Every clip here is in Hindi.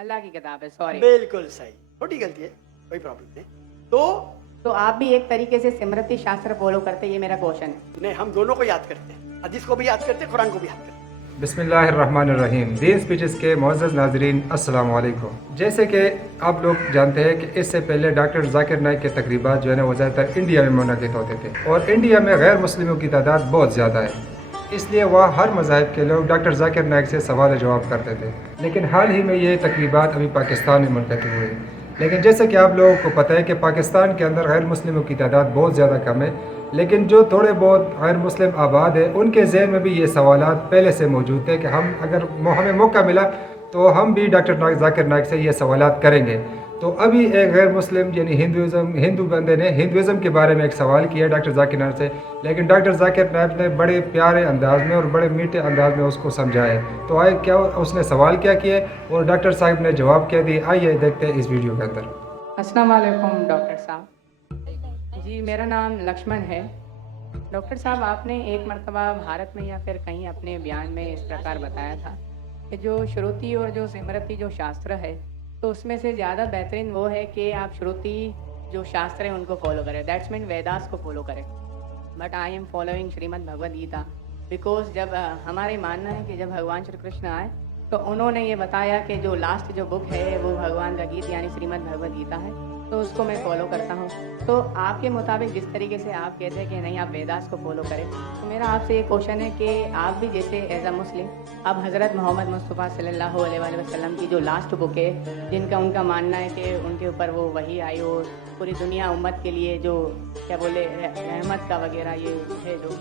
अल्लाह की किताब है, सॉरी। बिल्कुल सही, छोटी गलती है, कोई प्रॉब्लम नहीं। तो आप भी एक तरीके से स्मृति शास्त्र फॉलो करते, ये मेरा क्वेश्चन है। नहीं, हम दोनों को याद करते हैं, हदीस को भी याद करते हैं, कुरान को भी याद करते हैं। बिस्मिल्लाहिर्रहमानिर्रहीम। दीन स्पीचेस के मोअज़्ज़ज़ नाज़रीन, अस्सलाम वालेकुम। जैसे कि आप लोग जानते हैं कि इससे पहले डॉक्टर जाकिर नाइक के तकरीबात जो है ना वो ज़्यादातर इंडिया में मुनक़िद होते थे, और इंडिया में गैर मुस्लिमों की तादाद बहुत ज़्यादा है, इसलिए वह हर मज़ाहिब के लोग डॉक्टर जाकिर नाइक से सवाल जवाब करते थे। लेकिन हाल ही में ये तकरीबात अभी पाकिस्तान में मुनक़िद हुए। लेकिन जैसे कि आप लोगों को पता है कि पाकिस्तान के अंदर गैर मुस्लिमों की तादाद बहुत ज़्यादा कम है, लेकिन जो थोड़े बहुत गैर मुस्लिम आबाद है उनके जहन में भी ये सवालात पहले से मौजूद थे कि हमें मौका मिला तो हम भी डॉक्टर जाकिर नाइक से ये सवालात करेंगे। तो अभी एक गैर मुस्लिम यानी हिंदू बंदे ने हिंदुज़म के बारे में एक सवाल किया डॉक्टर जाकिर नाइक से, लेकिन डॉक्टर जाकिर नाइक ने बड़े प्यारे अंदाज में और बड़े मीठे अंदाज में उसको समझाया। तो आए क्या उसने सवाल क्या किया और डॉक्टर साहब ने जवाब क्या दिया, आइए देखते हैं इस वीडियो के अंदर। अस्सलाम वालेकुम डॉक्टर साहब। जी, मेरा नाम लक्ष्मण है। डॉक्टर साहब, आपने एक मरतबा भारत में या फिर कहीं अपने बयान में इस प्रकार बताया था कि जो श्रुति और जो स्मृति जो शास्त्र है, तो उसमें से ज़्यादा बेहतरीन वो है कि आप श्रुति जो शास्त्र है उनको फॉलो करें, दैट्स मीन वेदास को फॉलो करें। But I am following Shrimad Bhagavad Gita, because जब हमारे मानना है कि जब भगवान श्री कृष्ण आए तो उन्होंने ये बताया कि जो लास्ट जो बुक है वो भगवान का गीत यानी श्रीमद् भगवद गीता है, तो उसको मैं फॉलो करता हूँ। तो आपके मुताबिक जिस तरीके से आप कहते हैं कि नहीं आप वेदास को फॉलो करें, तो मेरा आपसे ये क्वेश्चन है कि आप भी जैसे एज अ मुस्लिम अब हज़रत मोहम्मद मुस्तफ़ा सल्लल्लाहु अलैहि वसल्लम की जो लास्ट बुक है, जिनका उनका मानना है कि उनके ऊपर वो वही आई और पूरी दुनिया उम्मत के लिए जो क्या बोले रहमत का वगैरह ये है जो,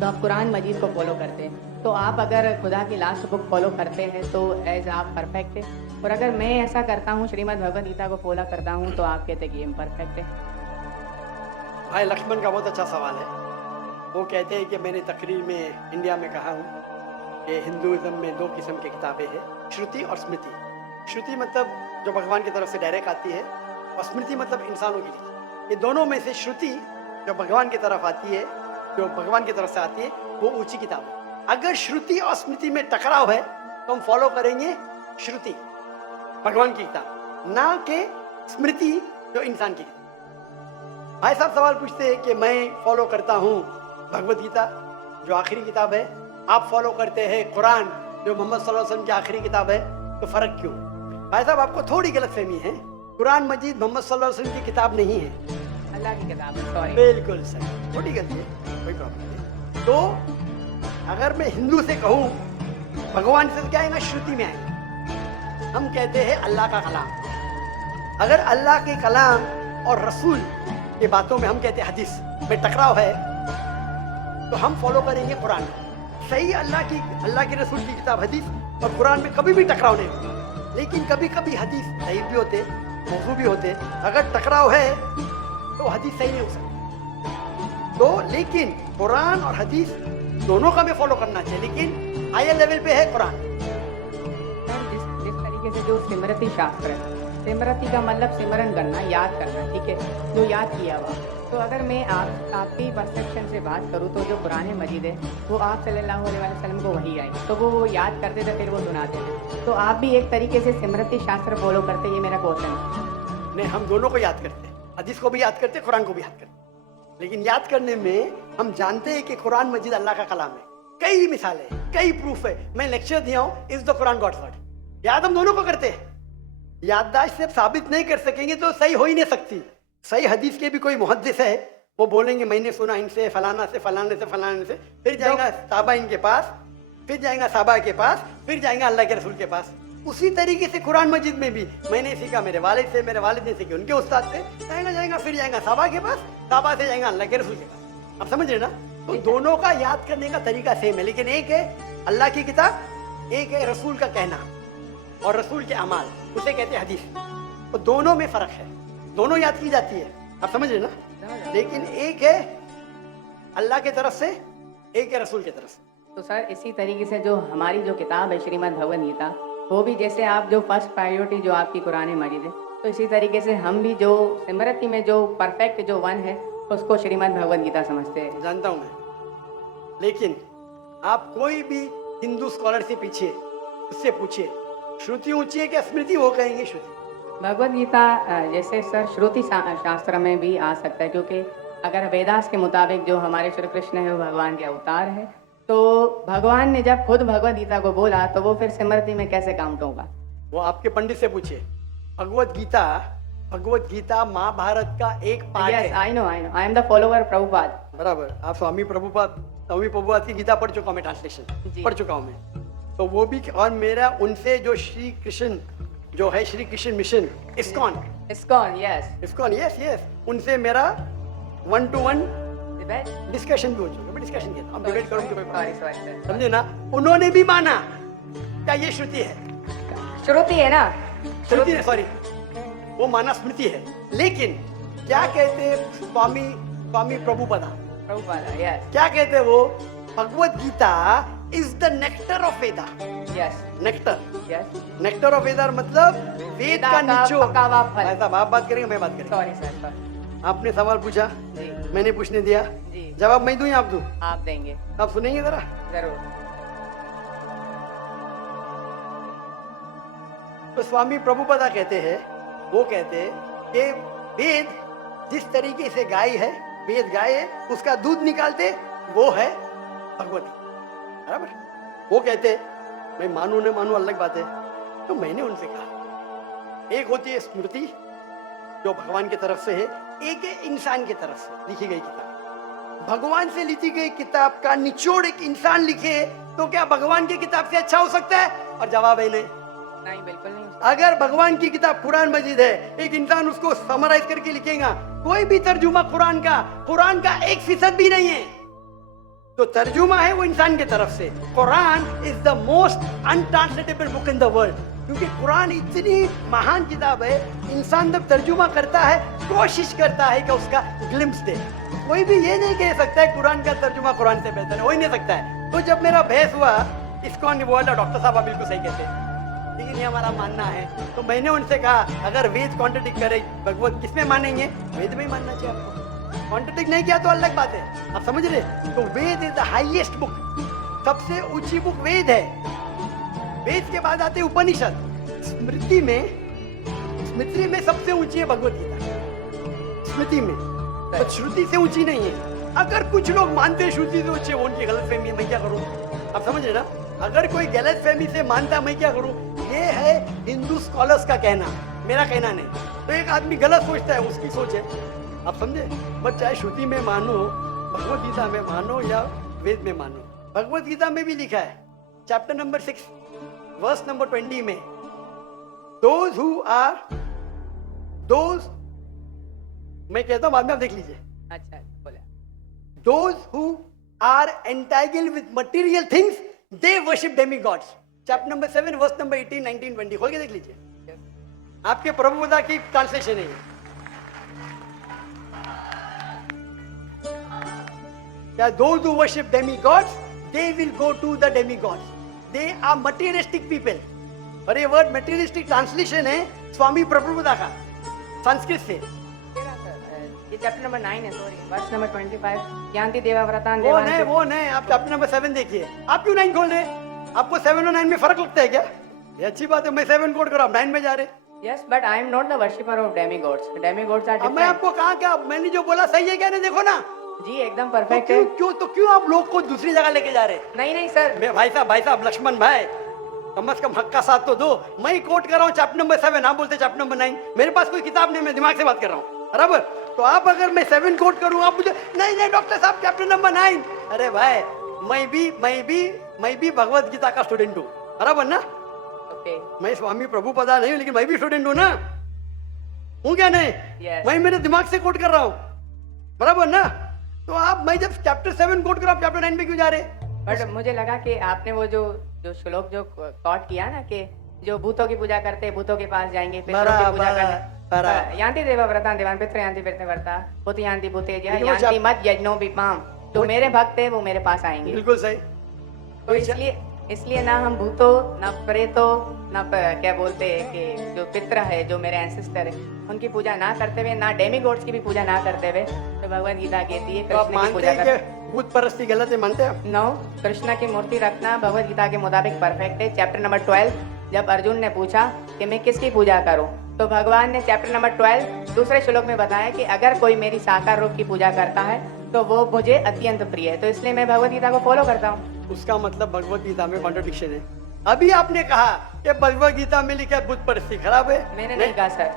तो आप कुरान मजीद को फॉलो करते हैं। तो आप अगर खुदा की लास्ट बुक फॉलो करते हैं तो एज आप परफेक्ट है, और अगर मैं ऐसा करता हूँ श्रीमद् भगवद गीता को फॉलो करता हूँ तो आप कहते हैं कि इम्परफेक्ट है। भाई लक्ष्मण का बहुत अच्छा सवाल है। वो कहते हैं कि मैंने तकरीर में इंडिया में कहा हूँ कि हिंदुज़म में दो किस्म की किताबें हैं, श्रुति और स्मृति। श्रुति मतलब जो भगवान की तरफ से डायरेक्ट आती है, और स्मृति मतलब इंसानों की लिखी। ये दोनों में से श्रुति जो भगवान की तरफ आती है, जो भगवान की तरफ से आती है, वो ऊंची किताब है। अगर श्रुति और स्मृति में टकराव है तो हम फॉलो करेंगे श्रुति, भगवान की किताब, ना कि स्मृति जो इंसान की किताब। भाई साहब सवाल पूछते हैं कि मैं फॉलो करता हूँ भगवद गीता जो आखिरी किताब है, आप फॉलो करते हैं कुरान जो मोहम्मद सल्लल्लाहु अलैहि वसल्लम की आखिरी किताब है, तो फर्क क्यों? भाई साहब आपको थोड़ी गलतफहमी है, कुरान मजीद मोहम्मद सल्लल्लाहु अलैहि वसल्लम की किताब नहीं है, अल्लाह की किताब है, सॉरी। बिल्कुल सही, छोटी गलती है, कोई प्रॉब्लम नहीं। तो अगर मैं हिंदू से कहूँ भगवान से क्या आएगा, श्रुति में आएगा। हम कहते हैं अल्लाह का कलाम। अगर अल्लाह के कलाम और रसूल की बातों में हम कहते हैं हदीस में टकराव है, तो हम फॉलो करेंगे कुरान। सही अल्लाह के रसूल की किताब हदीस और कुरान में कभी भी टकराव नहीं होता, लेकिन कभी कभी हदीस सही भी होते, मौजू भी होते। अगर टकराव है तो हदीस सही नहीं हो सकती। तो लेकिन कुरान और हदीस दोनों का हमें फॉलो करना चाहिए, लेकिन हायर लेवल पे है कुरान। जिस तरीके से जो स्मृति शास्त्र है, स्मृति का मतलब सिमरन करना, याद करना, ठीक है, जो याद किया हुआ। तो अगर मैं आपकी परसेप्शन से बात करूँ तो जो कुरान मजीद है वो आप सल्लल्लाहु अलैहि वसल्लम को वही आई, तो वो याद करते थे, फिर वो सुनाते थे। तो आप भी एक तरीके से स्मृति शास्त्र फॉलो करते, ये मेरा क्वेश्चन है। नहीं, हम दोनों को याद करते हैं, हदीस को भी याद करते हैं, कुरान को भी याद करते हैं। लेकिन याद करने में हम जानते हैं कि कुरान मजीद अल्लाह का कलाम है। कई मिसालें, कई प्रूफ है, मैं लेक्चर दिया हूँ is the Quran God's word. याद हम दोनों को करते हैं। याददाश्त से साबित नहीं कर सकेंगे तो सही हो ही नहीं सकती। सही हदीस के भी कोई मुहद्दिस है, वो बोलेंगे मैंने सुना इनसे फलाना से फलाने से फलाने से, फिर जाएगा साहबा इनके पास, फिर जाएगा साहबा के पास, फिर जाएगा अल्लाह के रसूल के पास। उसी तरीके से कुरान मजीद में भी मैंने सीखा मेरे वालिद से, मेरे वालिद ने सीखी उनके उस्ताद से, जाएगा फिर जाएगा साहबा के पास, साहबा से जाएगा अल्लाह के रसूल के पास। आप समझ रहे ना? तो दोनों का याद करने का तरीका सेम है, लेकिन एक है अल्लाह की किताब, एक है रसूल का कहना और रसूल के अमाल, उसे कहते हैं हदीस। तो दोनों में फर्क है, दोनों याद की जाती है, आप समझ रहे ना? लेकिन एक है अल्लाह की तरफ से, एक है रसूल की तरफ से। तो सर इसी तरीके से जो हमारी जो किताब है श्रीमद् भगवद गीता, वो भी जैसे आप जो फर्स्ट प्रायोरिटी जो आपकी कुरान मजीद है, तो इसी तरीके से हम भी जो स्मृति में जो परफेक्ट जो वन है उसको श्रीमद् भगवद गीता समझते हैं। जानता हूँ मैं, लेकिन आप कोई भी हिंदू स्कॉलर से पीछे उससे पूछिए श्रुति ऊंची है क्या स्मृति, वो कहेंगे श्रुति। भगवत गीता जैसे सर श्रुति शास्त्र में भी आ सकता है, क्योंकि अगर वेदास के मुताबिक जो हमारे श्री कृष्ण है वो भगवान के अवतार है, तो भगवान ने जब खुद भगवत गीता को बोला तो वो फिर स्मृति में कैसे काउंट होगा? वो आपके पंडित से पूछिए। भगवत गीता महाभारत का एक पार्ट यस है। I know I am the follower Prabhupada. बराबर, आप स्वामी प्रभुपाद की गीता पढ़ चुका हूँ मैं, ट्रांसलेशन जी। पढ़ चुका हूँ मैं। तो वो भी, और मेरा उनसे जो श्री कृष्ण जो है, Shri Krishna mission ISKCON, yes yes, उनसे मेरा 1-to-1 डिस्कशन भी हो चुका है। मैं डिस्कशन किया था, हम डिबेट करूंगे कोई बात नहीं। समझे ना, उन्होंने भी माना क्या ये श्रुति है, श्रुति है ना, श्रुति है, सॉरी वो माना स्मृति है। लेकिन क्या कहते हैं स्वामी प्रभुपदा, यस क्या कहते हैं वो, Bhagavad Gita is the nectar of Veda. Yes nectar of Veda मतलब वेद का निचोड़। पका हुआ फल। भाई साहब, आप बात करेंगे मैं बात करेंगे। सॉरी सर, आपने सवाल पूछा, जी मैंने पूछने दिया, जी जवाब मैं दूं या आप दूं? आप देंगे आप सुनेंगे जरा। जरूर। तो स्वामी प्रभुपदा कहते हैं, वो कहते हैं कि वेद जिस तरीके से गाय है, वेद गाय है, उसका दूध निकालते वो है भगवत गीता, बराबर। वो कहते, मैं मानू न मानू अलग बात है। तो मैंने उनसे कहा, एक होती है स्मृति जो भगवान की तरफ से है, एक है इंसान की तरफ से लिखी गई किताब। भगवान से लिखी गई किताब का निचोड़ एक इंसान लिखे तो क्या भगवान की किताब से अच्छा हो सकता है? और जवाब है नहीं, बिल्कुल नहीं। अगर भगवान की किताब कुरान मजीद है, एक इंसान उसको समराइज करके लिखेगा, कोई भी तर्जुमा कुरान का 1% भी नहीं है, तो तर्जुमा है वो इंसान की तरफ से। Quran is the most untranslatable book in the world, क्योंकि कुरान इतनी महान किताब है, इंसान जब तर्जुमा करता है कोशिश करता है कि उसका ग्लिम्स दे। कोई भी ये नहीं कह सकता है कुरान का तर्जुमा कुरान से बेहतर है, हो ही नहीं सकता है। तो जब मेरा बहस हुआ, इसकॉन ने बोला डॉक्टर साहब आप बिल्कुल सही कहते हैं, लेकिन ये हमारा मानना है। तो मैंने उनसे कहा, अगर वेद कॉन्ट्रडिक्ट करे, भगवत किसमें मानेंगे? वेद में ही मानना चाहिए आपको। कॉन्ट्रडिक्ट नहीं किया तो अलग बात है, आप समझ रहे? तो वेद इज द हाईएस्ट बुक, सबसे ऊंची बुक वेद है। वेद के बाद आते उपनिषद। स्मृति में सबसे ऊंची है भगवत गीता, स्मृति में, तो श्रुति से ऊंची नहीं है। अगर कुछ लोग मानते हैं श्रुति से ऊंची, वो उनकी गलतफहमी है, मैं क्या करूं? आप समझ रहे ना? अगर कोई गलतफहमी से मानता, मैं क्या करूं? ये है हिंदू स्कॉलर्स का कहना, मेरा कहना नहीं। तो एक आदमी गलत सोचता है, उसकी सोच है, आप समझे? बट चाहे श्रुति में मानो, भगवत गीता में मानो या वेद में मानो, भगवत गीता में भी लिखा है, चैप्टर नंबर 6 वर्स नंबर 20 में, those मैं कहता हूं, बाद में आप देख लीजिए। अच्छा बोला, Those who are entangled with material things, they worship demigods. Chapter number 7, verse number 18, 19, 20. खोल के देख लीजिए, आपके प्रभुपदा की ट्रांसलेशन है ये। क्या those who worship demigods, they will go to the demigods. They are materialistic people. और ये वर्ड materialistic ट्रांसलेशन है स्वामी प्रभुपदा का, संस्कृत से। ये चैप्टर नंबर 9 है, सॉरी, वर्स नंबर 25, यान्ति देवाव्रतान् वो देवान्। नहीं, आप चैप्टर नंबर 7 देखिए। आप क्यों 9 खोल रहे? आपको 7 और 9 में फर्क लगता है क्या? ये अच्छी बात है, मैं 7 कोट कर रहा हूं, 9 में जा रहे। Yes, but I am not the worshipper of demigods. Demigods are अब मैं डिफरेंट। आपको कहा क्या, मैंने जो बोला सही है क्या नहीं? देखो ना, जी एकदम तो परफेक्ट है। क्यों आप लोग को दूसरी जगह लेके जा रहे? नहीं सर, मैं भाई साहब लक्ष्मण भाई, कम से कम हक का साथ तो दो। मैं कोट कर रहा हूँ चैप्टर नंबर 7, आप बोलते चैप्टर नंबर 9। मेरे पास कोई किताब नहीं, मैं दिमाग से बात कर रहा हूँ, बराबर? तो आप अगर मैं 7 कोट करूँ, आप मुझे नहीं डॉक्टर साहब चैप्टर नंबर 9। अरे भाई, मैं भी भगवत गीता का स्टूडेंट हूँ, बराबर ना? ओके, मैं स्वामी प्रभुपदा नहीं हूँ, लेकिन मैं भी स्टूडेंट हूँ ना, हूँ क्या नहीं? Yes. मैं मेरे दिमाग से कोट कर रहा हूँ, बराबर ना? तो आप, मैं जब चैप्टर 7 कोट कर रहा हूँ, चैप्टर 9 पे क्यों जा रहे? बट मुझे लगा कि आपने वो जो श्लोक जो कोट किया ना, कि जो भूतों की पूजा करते हैं भूतों के पास जाएंगे, पितरों की पूजा करने, यान्ति देवाव्रतान् देवान् पितरो यान्ति पितृव्रता भूत यान्ति भूतेज्य यान्ति मत यज्ञो विपाम। तो मेरे भक्त है वो मेरे पास आएंगे। बिल्कुल सही। तो इसलिए ना हम भूतों, ना प्रेतों, ना क्या बोलते हैं कि जो पितर है, जो मेरे एंसेस्टर है, उनकी पूजा ना करते हुए, ना डेमिगॉड्स की भी पूजा ना करते हुए, तो भगवत गीता कहती है तो आप कृष्ण की मानते पूजा हैं कर। कि भूत परस्ती गलत है, मानते हैं आप? नो, कृष्ण की मूर्ति रखना भगवत गीता के मुताबिक परफेक्ट है। चैप्टर नंबर 12 जब अर्जुन ने पूछा कि मैं किसकी पूजा करूं, तो भगवान ने चैप्टर नंबर 12 दूसरे श्लोक में बताया कि अगर कोई मेरी साकार रूप की पूजा करता है तो वो मुझे अत्यंत प्रिय है। तो इसलिए मैं भगवत गीता को फॉलो करता हूँ। उसका मतलब भगवत गीता में कॉन्ट्रडिक्शन है। अभी आपने कहा कि भगवत गीता में लिखा है बुद्ध परिस्थिति खराब है। मैंने नहीं कहा सर।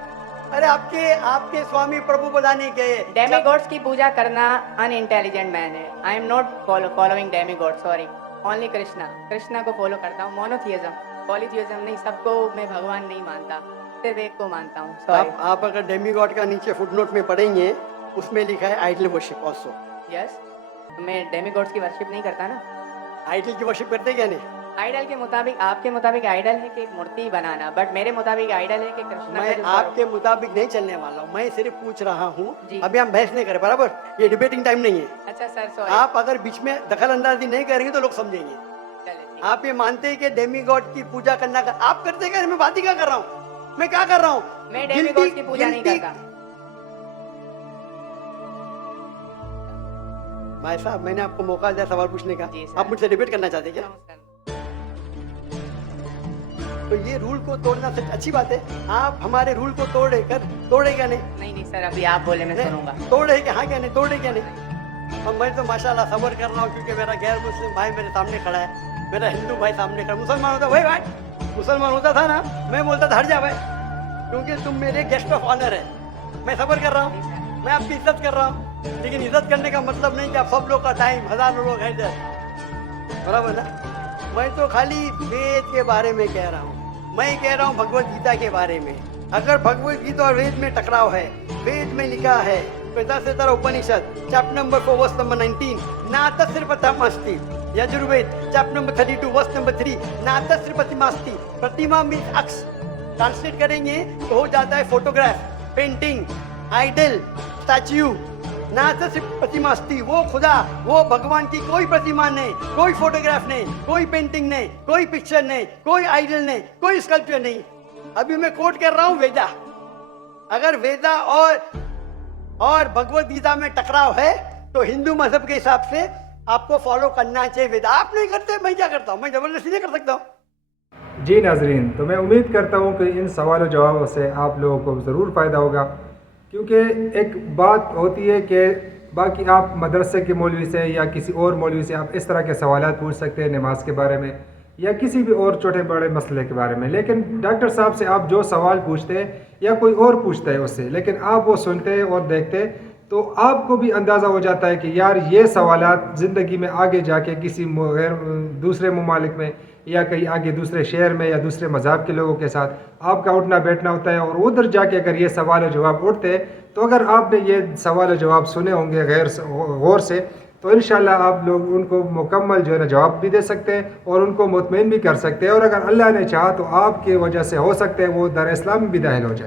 अरे आपके स्वामी प्रभु बताने के डेमीगॉड्स की पूजा करना अनइंटेलिजेंट मैन है। आई am not following demigod, sorry, only Krishna को फॉलो करता हूँ। मोनोथियज्म, पॉलीथियज्म नहीं, सबको मैं भगवान नहीं मानता, सिर्फ एक को मानता हूँ। सॉरी। आप अगर डेमीगॉड का नीचे फुटनोट में पढ़ेंगे उसमें लिखा है आइडल वर्शिप ऑल्सो। यस, मैं डेमीगॉड्स की वर्शिप नहीं करता ना। आइडल की वर्शिप करते क्या नहीं? आइडल के मुताबिक, आपके मुताबिक आइडल है कि एक मूर्ति बनाना, बट मेरे मुताबिक आइडल है कि कृष्णा मैं का आपके मुताबिक नहीं चलने वाला हूँ, मैं सिर्फ पूछ रहा हूँ। जी। अभी हम बहस नहीं करें, बराबर? ये डिबेटिंग टाइम नहीं है। अच्छा सर, सॉरी। आप अगर बीच में दखल अंदाजी नहीं करेंगे तो लोग समझेंगे। चलिए ठीक। आप ये मानते हैं कि डेमीगॉड की पूजा करना आप करते क्या? मैं बात ही क्या कर रहा हूँ? मैं क्या कर रहा हूँ? मैं डेमीगॉड की पूजा नहीं करता। भाई साहब, मैंने आपको मौका दिया सवाल पूछने का, जी सर। आप मुझसे डिबेट करना चाहते हैं क्या? तो ये रूल को तोड़ना सच अच्छी बात है। आप हमारे रूल को तोड़े क्या नहीं? नहीं सर, अभी आप बोले मैं सुनूंगा। तोड़े क्या? हाँ क्या नहीं? तोड़े क्या नहीं? और मैं तो माशाल्लाह सबर कर रहा हूँ क्योंकि मेरा गैर मुस्लिम भाई मेरे सामने खड़ा है, मेरा हिंदू भाई सामने खड़ा। मुसलमान होता भाई मुसलमान होता था ना, मैं बोलता था हट जा भाई, क्योंकि तुम मेरे गेस्ट ऑफ ऑनर है। मैं सबर कर रहा हूँ, मैं आपकी इज्जत कर रहा हूँ, लेकिन इज्जत करने का मतलब नहीं कि आप सब लोग का टाइम, हजारों लोग हैं इधर, बराबर ना? मैं तो खाली वेद के बारे में कह रहा हूँ। मैं कह रहा हूँ भगवत गीता के बारे में। अगर भगवत गीता और वेद में टकराव है, वेद में लिखा है Vedanta Upanishad chapter number 4 verse number 19, नातस्य प्रतिमास्ति। Yajurveda chapter number 32 verse number 3, नातस्य प्रतिमास्ति। प्रतिमा मीन्स अक्स, ट्रांसलेट करेंगे तो हो जाता है फोटोग्राफ, पेंटिंग, आइडल, स्टैच्यू। नातस्य प्रतिमास्ति, वो खुदा, वो भगवान की कोई प्रतिमा नहीं, कोई फोटोग्राफ नहीं, कोई पेंटिंग नहीं, कोई पिक्चर नहीं, कोई आइडल नहीं, कोई स्कल्पचर नहीं। अभी मैं कोट कर रहा हूँ वेदा। अगर वेदा और भगवत गीता में टकराव है तो हिंदू मजहब के हिसाब से आपको फॉलो करना चाहिए वेदा। आप नहीं करते, मैं क्या करता हूँ? मैं जबरदस्ती नहीं कर सकता हूँ। जी नाजरीन, तो मैं उम्मीद करता हूँ कि इन सवालों जवाबों से आप लोगों को ज़रूर फ़ायदा होगा, क्योंकि एक बात होती है कि बाकी आप मदरसे के मौलवी से या किसी और मौलवी से आप इस तरह के सवालात पूछ सकते हैं नमाज के बारे में या किसी भी और छोटे बड़े मसले के बारे में, लेकिन डॉक्टर साहब से आप जो सवाल पूछते हैं या कोई और पूछता है उससे, लेकिन आप वो सुनते हैं और देखते हैं तो आपको भी अंदाज़ा हो जाता है कि यार ये सवालात ज़िंदगी में आगे जाके किसी दूसरे ममालिक में या कहीं आगे दूसरे शहर में या दूसरे मज़हब के लोगों के साथ आपका उठना बैठना होता है, और उधर जाके अगर ये सवाल जवाब उठते हैं तो अगर आपने ये सवाल जवाब सुने होंगे गौर से तो इंशाल्लाह आप लोग उनको मुकम्मल जो है ना जवाब भी दे सकते हैं और उनको मुतमईन भी कर सकते हैं, और अगर अल्लाह ने चाहा तो आपकी वजह से हो सकते हैं वो दर इस्लाम में भी दाखिल हो जाए।